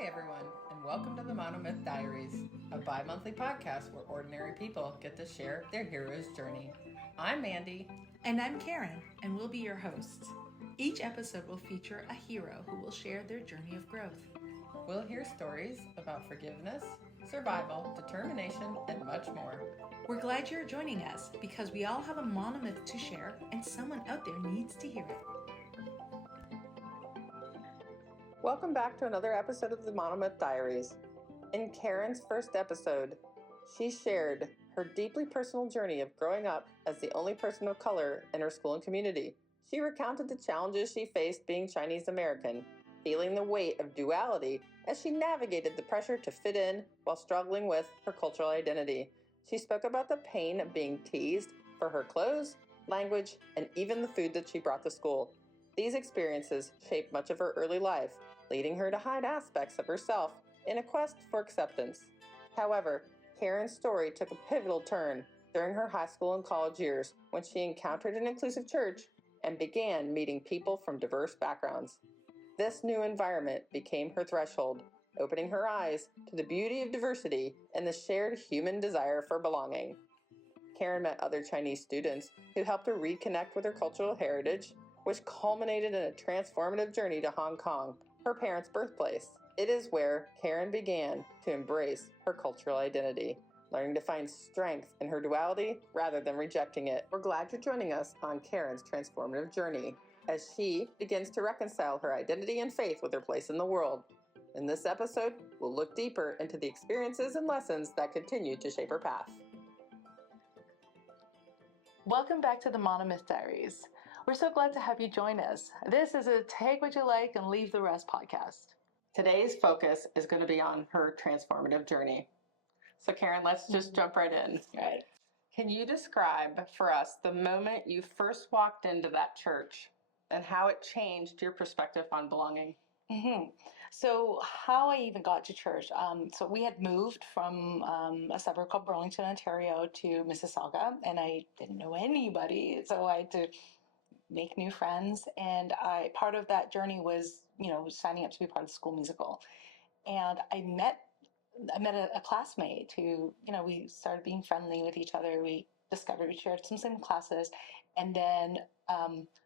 Hi, everyone, and welcome to the Monomyth Diaries, a bi-monthly podcast where ordinary people get to share their hero's journey. I'm Mandy. And I'm Karen, and we'll be your hosts. Each episode will feature a hero who will share their journey of growth. We'll hear stories about forgiveness, survival, determination, and much more. We're glad you're joining us because we all have a monomyth to share, and someone out there needs to hear it. Welcome back to another episode of the Monomyth Diaries. In Karen's first episode, she shared her deeply personal journey of growing up as the only person of color in her school and community. She recounted the challenges she faced being Chinese American, feeling the weight of duality as she navigated the pressure to fit in while struggling with her cultural identity. She spoke about the pain of being teased for her clothes, language, and even the food that she brought to school. These experiences shaped much of her early life, leading her to hide aspects of herself in a quest for acceptance. However, Karen's story took a pivotal turn during her high school and college years when she encountered an inclusive church and began meeting people from diverse backgrounds. This new environment became her threshold, opening her eyes to the beauty of diversity and the shared human desire for belonging. Karen met other Chinese students who helped her reconnect with her cultural heritage, which culminated in a transformative journey to Hong Kong, her parents' birthplace. It is where Karen began to embrace her cultural identity, learning to find strength in her duality rather than rejecting it. We're glad you're joining us on Karen's transformative journey as she begins to reconcile her identity and faith with her place in the world. In this episode, we'll look deeper into the experiences and lessons that continue to shape her path. Welcome back to the Monomyth Diaries. We're so glad to have you join us. This is a take what you like and leave the rest podcast. Today's focus is going to be on her transformative journey. So Karen, let's just jump right in. Right. Can you describe for us the moment you first walked into that church and how it changed your perspective on belonging? Mm-hmm. So how I even got to church. So we had moved from a suburb called Burlington, Ontario to Mississauga, and I didn't know anybody. So I had to make new friends. And part of that journey was, signing up to be part of the school musical. And I met a classmate who, we started being friendly with each other. We discovered we shared some same classes. And then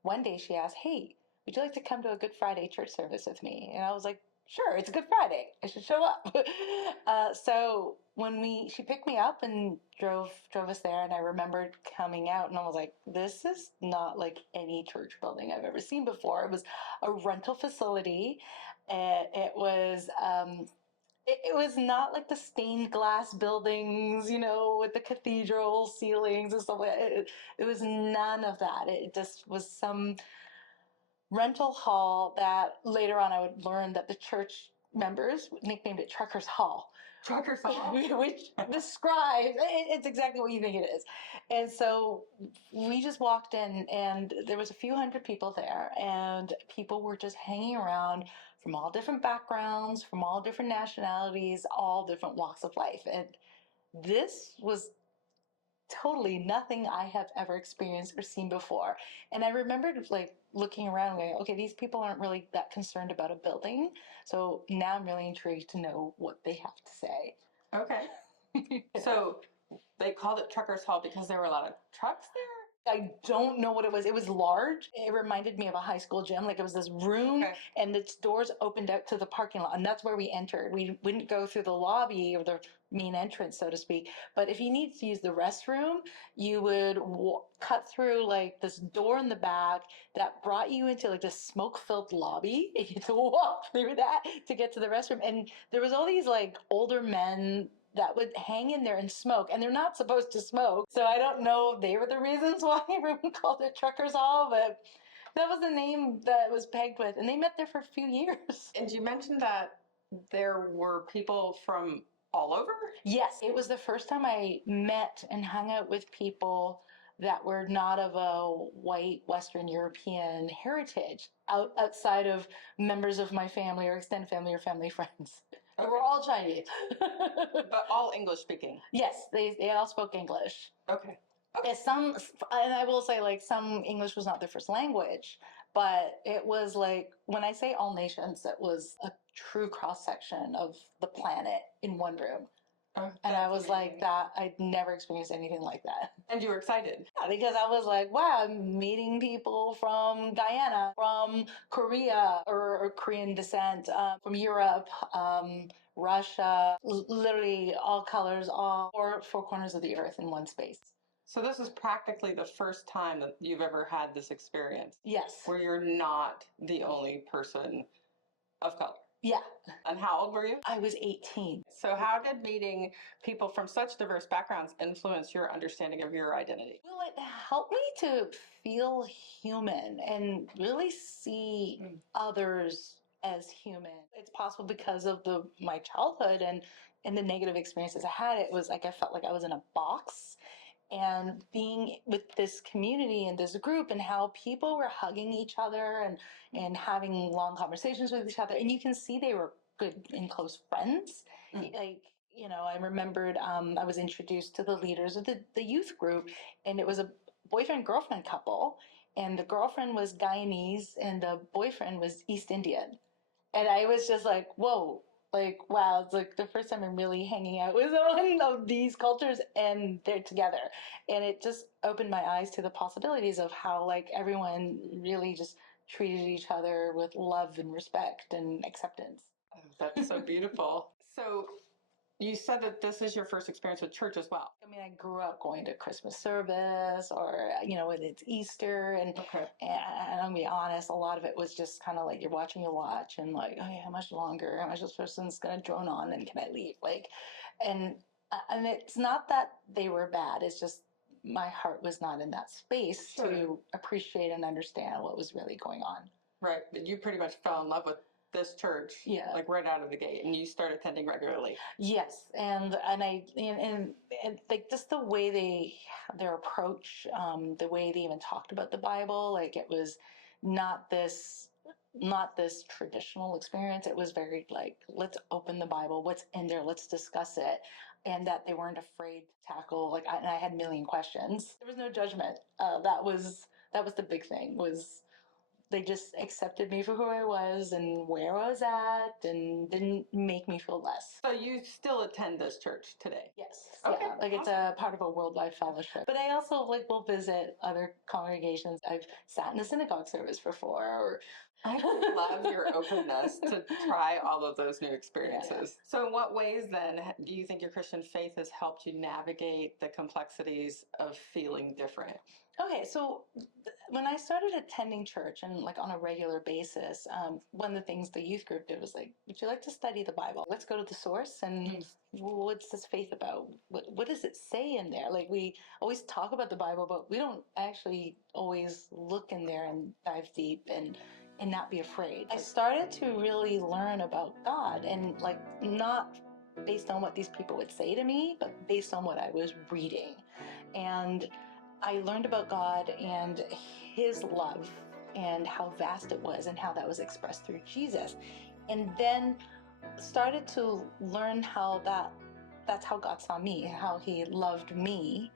one day she asked, "Hey, would you like to come to a Good Friday church service with me?" And I was like, "Sure, it's a Good Friday. I should show up." So when she picked me up and drove us there, and I remembered coming out and I was like, "This is not like any church building I've ever seen before." It was a rental facility. It was it was not like the stained glass buildings, with the cathedral ceilings and stuff like that. It was none of that. It just was some rental hall that later on I would learn that the church members nicknamed it Truckers Hall. Truckers Hall? Which describes, it's exactly what you think it is. And so we just walked in and there was a few hundred people there and people were just hanging around from all different backgrounds, from all different nationalities, all different walks of life. And this was totally nothing I have ever experienced or seen before. And I remembered like looking around going, okay, these people aren't really that concerned about a building. So now I'm really intrigued to know what they have to say. Okay. So they called it Truckers Hall because there were a lot of trucks there? I don't know what it was. It was large. It reminded me of a high school gym. Like it was this room and its doors opened out to the parking lot. And that's where we entered. We wouldn't go through the lobby or the main entrance, so to speak. But if you needed to use the restroom, you would cut through like this door in the back that brought you into like this smoke-filled lobby. You had to walk through that to get to the restroom. And there was all these like older men that would hang in there and smoke, and they're not supposed to smoke. So I don't know if they were the reasons why everyone called it Truckers Hall, but that was the name that it was pegged with, and they met there for a few years. And you mentioned that there were people from all over? Yes, it was the first time I met and hung out with people that were not of a white Western European heritage, outside of members of my family or extended family or family friends. They were all Chinese. But all English speaking? Yes, they all spoke English. Okay. And I will say, like, some English was not their first language, but it was like, when I say all nations, it was a true cross section of the planet in one room. Oh, And I that's was amazing. like, that I'd never experienced anything like that. And you were excited. Yeah, because I was like, wow, I'm meeting people from Guyana, from Korea or Korean descent, from Europe, Russia, literally all colors, all four corners of the earth in one space. So this is practically the first time that you've ever had this experience Yes. where you're not the only person of color. Yeah. And how old were you? I was 18. So how did meeting people from such diverse backgrounds influence your understanding of your identity? Well, it helped me to feel human and really see others as human. It's possible because of my childhood and the negative experiences I had. It was like I felt like I was in a box, and being with this community and this group and how people were hugging each other and having long conversations with each other, and you can see they were good and close friends. Like, I remembered, I was introduced to the leaders of the youth group, and it was a boyfriend girlfriend couple, and the girlfriend was Guyanese and the boyfriend was East Indian. And I was just like, whoa, like, wow, it's like the first time I'm really hanging out with one of these cultures and they're together. And it just opened my eyes to the possibilities of how, like, everyone really just treated each other with love and respect and acceptance. Oh, that's so beautiful. So you said that this is your first experience with church as well. I mean, I grew up going to Christmas service or, when it's Easter. Okay. And I'll be honest, a lot of it was just kind of like you're watching your watch and like, okay, how much longer? How much this person's going to drone on and can I leave? Like, and, and it's not that they were bad. It's just my heart was not in that space to appreciate and understand what was really going on. Right. But you pretty much fell in love with this church, like right out of the gate, and you started attending regularly. Yes, and like just the way their approach, the way they even talked about the Bible, like it was not this traditional experience. It was very like, let's open the Bible, what's in there, let's discuss it, and that they weren't afraid to tackle and I had a million questions. There was no judgment. That was the big thing. Was they just accepted me for who I was and where I was at and didn't make me feel less. So you still attend this church today? Yes. Okay. Yeah. Like it's a part of a worldwide fellowship. But I also will visit other congregations. I've sat in a synagogue service before. Or I love your openness to try all of those new experiences. Yeah. So in what ways then do you think your Christian faith has helped you navigate the complexities of feeling different? Okay, so when I started attending church and like on a regular basis, one of the things the youth group did was like, would you like to study the Bible? Let's go to the source and what's this faith about? What does it say in there? Like we always talk about the Bible, but we don't actually always look in there and dive deep and not be afraid. I started to really learn about God and like not based on what these people would say to me, but based on what I was reading. And I learned about God and his love and how vast it was and how that was expressed through Jesus. And then started to learn how that's how God saw me, how he loved me,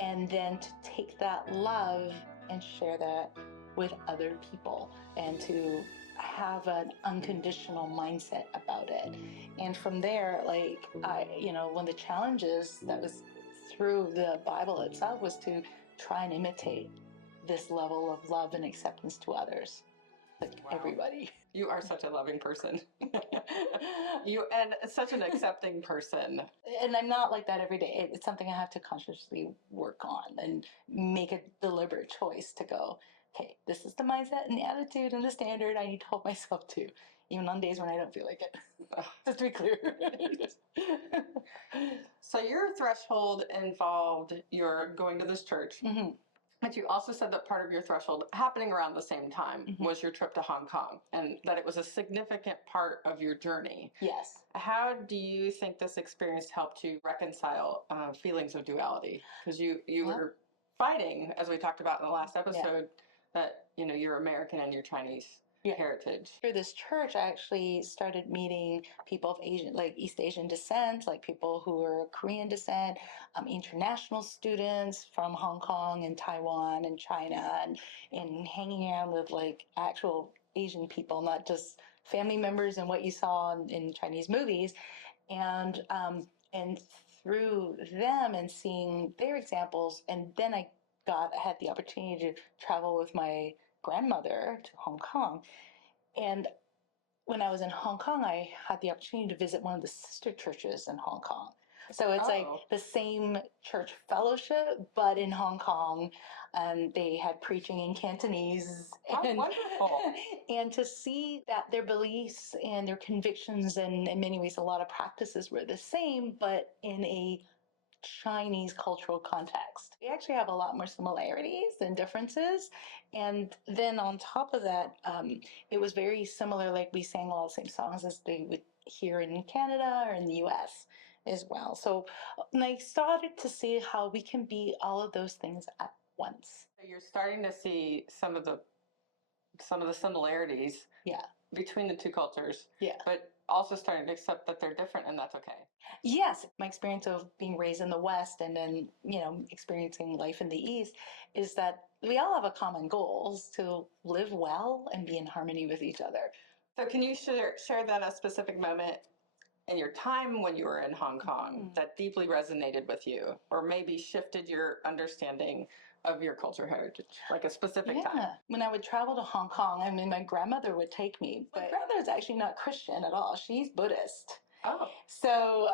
and then to take that love and share that with other people and to have an unconditional mindset about it. And from there, like one of the challenges that was through the Bible itself was to try and imitate this level of love and acceptance to others, like everybody. You are such a loving person. And such an accepting person. And I'm not like that every day. It's something I have to consciously work on and make a deliberate choice to go, okay, this is the mindset and the attitude and the standard I need to hold myself to, even on days when I don't feel like it. Just to be clear. So your threshold involved your going to this church. Mm-hmm. But you also said that part of your threshold happening around the same time was your trip to Hong Kong and that it was a significant part of your journey. Yes. How do you think this experience helped you reconcile feelings of duality? Because you were fighting, as we talked about in the last episode, that you're American and you're Chinese. heritage. Through this church, I actually started meeting people of Asian, like East Asian descent, like people who are Korean descent, international students from Hong Kong and Taiwan and China, and hanging around with like actual Asian people, not just family members and what you saw in Chinese movies. And through them and seeing their examples, and then I had the opportunity to travel with my grandmother to Hong Kong. And when I was in Hong Kong, I had the opportunity to visit one of the sister churches in Hong Kong. So it's like the same church fellowship, but in Hong Kong. And they had preaching in Cantonese. And, wonderful. And to see that their beliefs and their convictions, and in many ways, a lot of practices were the same, but in a Chinese cultural context. We actually have a lot more similarities than differences. And then on top of that, it was very similar, like we sang all the same songs as they would hear in Canada or in the US as well. So I started to see how we can be all of those things at once. So you're starting to see some of the similarities between the two cultures. But also starting to accept that they're different, and that's okay. Yes, my experience of being raised in the West and then, experiencing life in the East is that we all have a common goal, is to live well and be in harmony with each other. So can you share that a specific moment in your time when you were in Hong Kong that deeply resonated with you, or maybe shifted your understanding of your culture heritage, like a specific time? When I would travel to Hong Kong, I mean, my grandmother would take me. My grandmother is actually not Christian at all. She's Buddhist. Oh. So,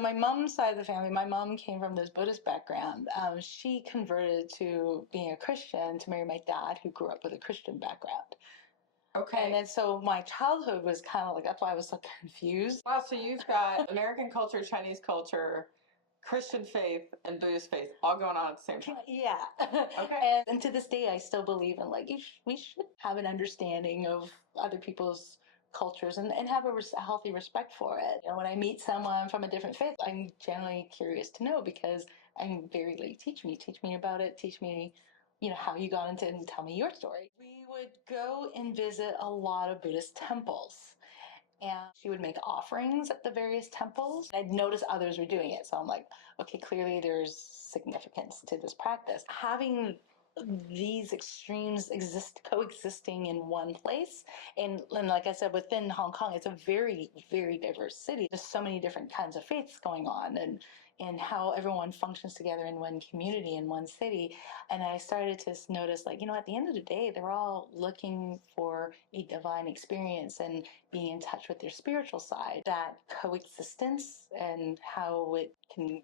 my mom's side of the family, my mom came from this Buddhist background. She converted to being a Christian to marry my dad, who grew up with a Christian background. Okay. And then so my childhood was kind of like, that's why I was so confused. Wow, so you've got American culture, Chinese culture, Christian faith, and Buddhist faith all going on at the same time. Yeah. Okay. And to this day, I still believe in like, we should have an understanding of other people's cultures and have a healthy respect for it. When I meet someone from a different faith, I'm generally curious to know, because I'm very like, teach me about it, teach me, how you got into it, and tell me your story. We would go and visit a lot of Buddhist temples. And she would make offerings at the various temples. I'd notice others were doing it. So I'm like, okay, clearly there's significance to this practice. Having these extremes coexisting in one place. And like I said, within Hong Kong, it's a very, very diverse city. There's so many different kinds of faiths going on, and how everyone functions together in one community, in one city. And I started to notice, like, at the end of the day, they're all looking for a divine experience and being in touch with their spiritual side. That coexistence and how it can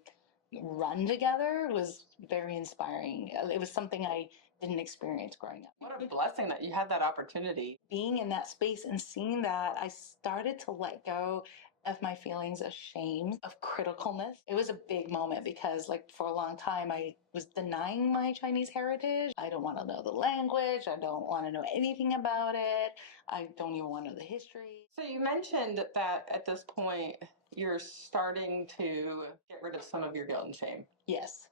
run together was very inspiring. It was something I didn't experience growing up. What a blessing that you had that opportunity. Being in that space and seeing that, I started to let go of my feelings of shame, of criticalness. It was a big moment because, like, for a long time, I was denying my Chinese heritage. I don't want to know the language. I don't want to know anything about it. I don't even want to know the history. So you mentioned that at this point, you're starting to get rid of some of your guilt and shame. Yes.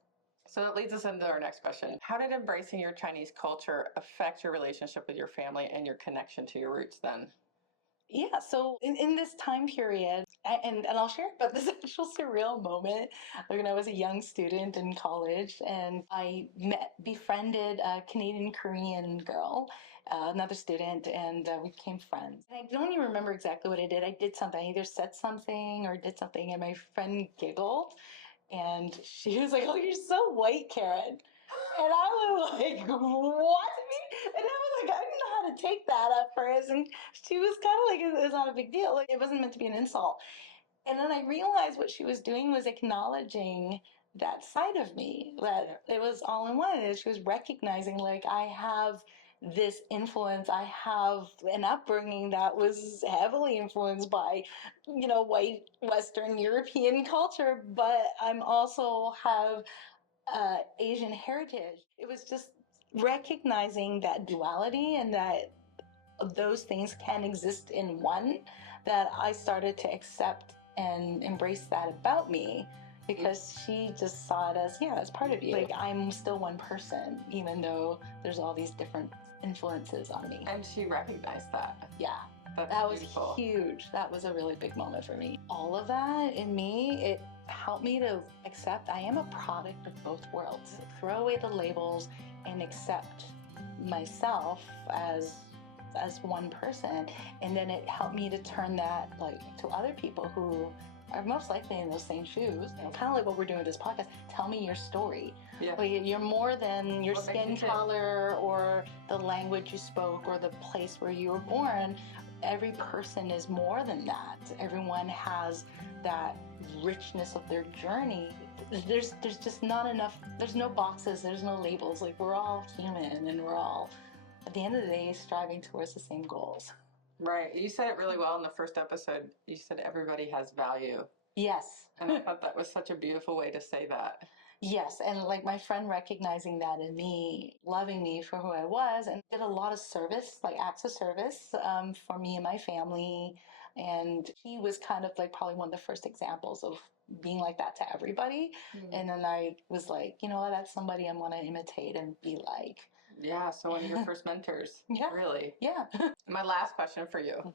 So that leads us into our next question. How did embracing your Chinese culture affect your relationship with your family and your connection to your roots then? Yeah, so in this time period, and I'll share about this actual surreal moment when I was a young student in college, and I befriended a Canadian Korean girl, another student, and we became friends. And I don't even remember exactly what I did. I did something. I either said something or did something, and my friend giggled, and she was like, "Oh, you're so white, Karen." And I was like, what? And I was like, I didn't know how to take that at first. And she was kind of like, it's not a big deal. Like, it wasn't meant to be an insult. And then I realized what she was doing was acknowledging that side of me, that it was all in one. And she was recognizing, like, I have this influence. I have an upbringing that was heavily influenced by, white Western European culture, but I'm also have Asian heritage. It was just recognizing that duality and that those things can exist in one, that I started to accept and embrace that about me. because she just saw it as, yeah, that's part of you. Like, I'm still one person, even though there's all these different influences on me. And she recognized that. Yeah. That's that was beautiful. huge. That was a really big moment for me. All of that in me, it helped me to accept I am a product of both worlds. Throw away the labels and accept myself as one person. And then it helped me to turn that like to other people who are most likely in those same shoes. You know, kind of like what we're doing with this podcast. Tell me your story. Yeah. Like, you're more than your What makes skin you tick? color or the language you spoke or the place where you were born. Every person is more than that. Everyone has that richness of their journey. There's just not enough. There's no boxes. There's no labels. Like, we're all human, and we're all, at the end of the day, striving towards the same goals. Right. You said it really well in the first episode. You said everybody has value. Yes. And I thought that was such a beautiful way to say that. Yes, and like my friend recognizing that in me, loving me for who I was, and did a lot of service, like acts of service for me and my family. And he was kind of like probably one of the first examples of being like that to everybody. Mm-hmm. And then I was like, you know what, that's somebody I'm going to imitate and be like. Yeah, so one of your first mentors. Yeah. Really. Yeah. My last question for you.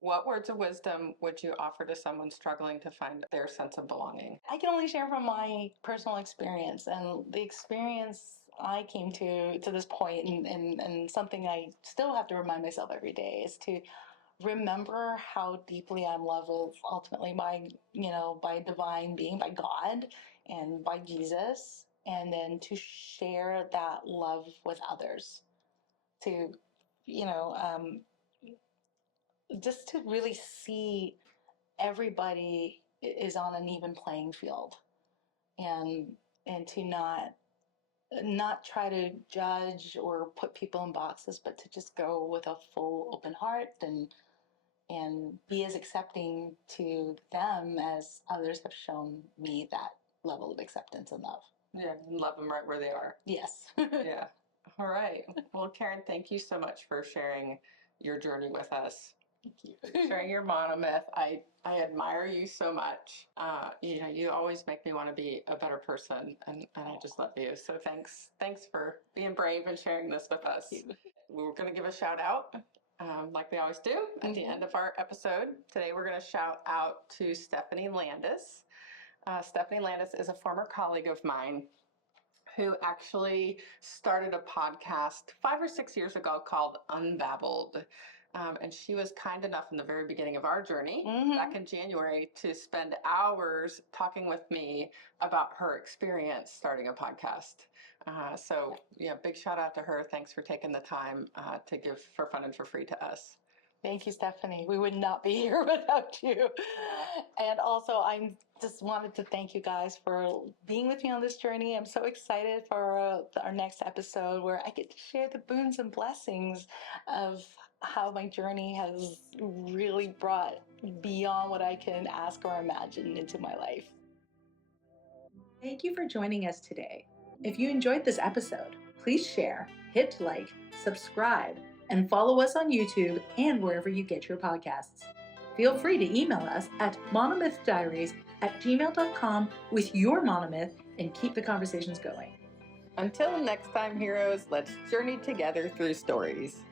What words of wisdom would you offer to someone struggling to find their sense of belonging? I can only share from my personal experience, and the experience I came to this point, and something I still have to remind myself every day is to remember how deeply I'm loved with ultimately by, by divine being, by God and by Jesus, and then to share that love with others, to, just to really see everybody is on an even playing field, and to not try to judge or put people in boxes, but to just go with a full open heart and be as accepting to them as others have shown me that level of acceptance and love. Yeah, and love them right where they are. Yes. Yeah. All right. Well, Karen, thank you so much for sharing your journey with us. Thank you. Sharing your monomyth. I admire you so much. You always make me want to be a better person, and I just love you. So thanks for being brave and sharing this with us. We're going to give a shout out, like we always do at the end of our episode. Today we're going to shout out to Stephanie Landis. Stephanie Landis is a former colleague of mine who actually started a podcast 5 or 6 years ago called Unbabbled. And she was kind enough in the very beginning of our journey, back in January, to spend hours talking with me about her experience starting a podcast. So, big shout out to her. Thanks for taking the time to give for fun and for free to us. Thank you, Stephanie. We would not be here without you. And also, I just wanted to thank you guys for being with me on this journey. I'm so excited for our next episode where I get to share the boons and blessings of how my journey has really brought beyond what I can ask or imagine into my life. Thank you for joining us today. If you enjoyed this episode, please share, hit like, subscribe, and follow us on YouTube and wherever you get your podcasts. Feel free to email us at monomythdiaries@gmail.com with your monomyth and keep the conversations going. Until next time, heroes, let's journey together through stories.